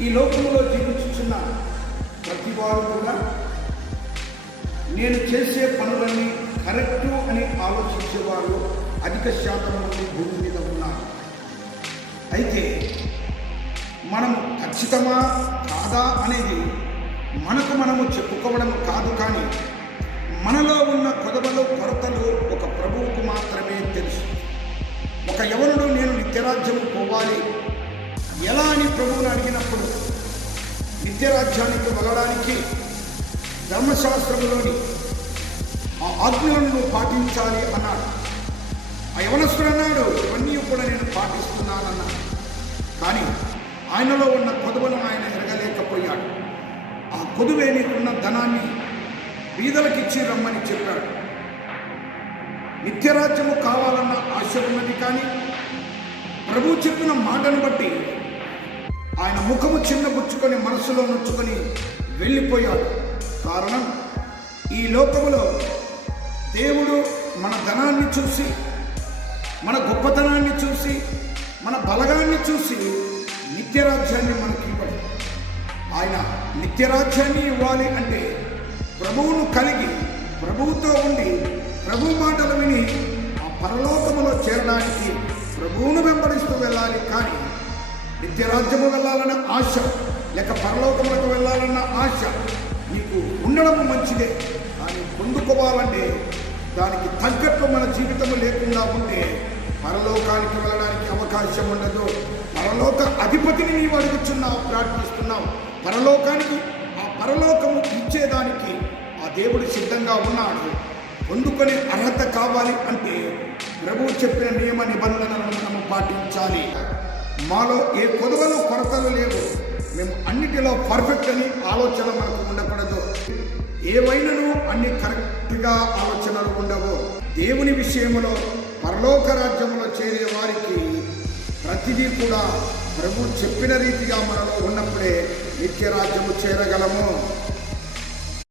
ఈ లోకంలో జీవించుచున్న ప్రతి వారు కూడా నేను చేసే పనులన్నీ కరెక్టు అని ఆలోచించేవారు అధిక శాతం మంది భూమి మీద ఉన్నారు. అయితే మనం ఖచ్చితమా కాదా అనేది మనకు మనము చెప్పుకోవడం కాదు కానీ మనలో ఉన్న కొదవలు కొరతలు ఒక ప్రభువుకు మాత్రమే తెలుసు. ఒక యవనుడు నేను నిత్యరాజ్యము పోవాలి ఎలా అని ప్రభువుని అడిగినప్పుడు నిత్యరాజ్యానికి వెళ్ళడానికి ధర్మశాస్త్రంలోని ఆ ఆజ్ఞలను పాటించాలి అన్నాడు. ఆ యవనస్తుడు అన్నాడు ఇవన్నీ కూడా నేను పాటిస్తున్నానన్నాడు కానీ ఆయనలో ఉన్న కొదువను ఆయన ఎరగలేకపోయాడు. ఆ కొదువే నీకున్న ధనాన్ని బీదలకిచ్చి రమ్మని చెప్పాడు. నిత్యరాజ్యము కావాలన్న ఆశ ఉన్నది కానీ ప్రభు చెప్పిన మాటను బట్టి ఆయన ముఖము చిన్నబుచ్చుకొని మనసులో నొచ్చుకొని వెళ్ళిపోయాడు. కారణం ఈ లోకములో దేవుడు మన ధనాన్ని చూసి మన గొప్పతనాన్ని చూసి మన బలగాన్ని చూసి నిత్యరాజ్యాన్ని మనకి ఇవ్వడు. ఆయన నిత్యరాజ్యాన్ని ఇవ్వాలి అంటే ప్రభువును కలిగి ప్రభువుతో ఉండి ప్రభు మాటలు విని ఆ పరలోకములో చేరడానికి ప్రభువును వెంబడిస్తూ వెళ్ళాలి. కానీ నిత్యరాజ్యము వెళ్ళాలన్న ఆశ లేక పరలోకములకు వెళ్ళాలన్న ఆశ మీకు ఉండడం మంచిదే. కానీ పొందుకోవాలంటే దానికి తగ్గట్టు మన జీవితము లేకుండా ఉంటే పరలోకానికి వెళ్ళడానికి అవకాశం ఉండదు. పరలోక అధిపతిని నీవు అడుగుచున్నావు ప్రార్థిస్తున్నావు. పరలోకానికి ఆ పరలోకము ఇచ్చేదానికి ఆ దేవుడు సిద్ధంగా ఉన్నాడు. పొందుకునే అర్హత కావాలి అంటే ప్రభువు చెప్పిన నియమ నిబంధనలను మనము పాటించాలి. మాలో ఏ కొదవలు కొరతలు లేవు. మేము అన్నిటిలో పర్ఫెక్ట్ అని ఆలోచన మనకు ఉండకూడదు. ఏవైనాను అన్ని కరెక్ట్గా ఆలోచనలు ఉండవు. దేవుని విషయంలో పరలోక రాజ్యంలో చేరే వారికి ప్రతిదీ కూడా ప్రభు చెప్పిన రీతిగా మనలో ఉన్నప్పుడే నిత్య రాజ్యము చేరగలము.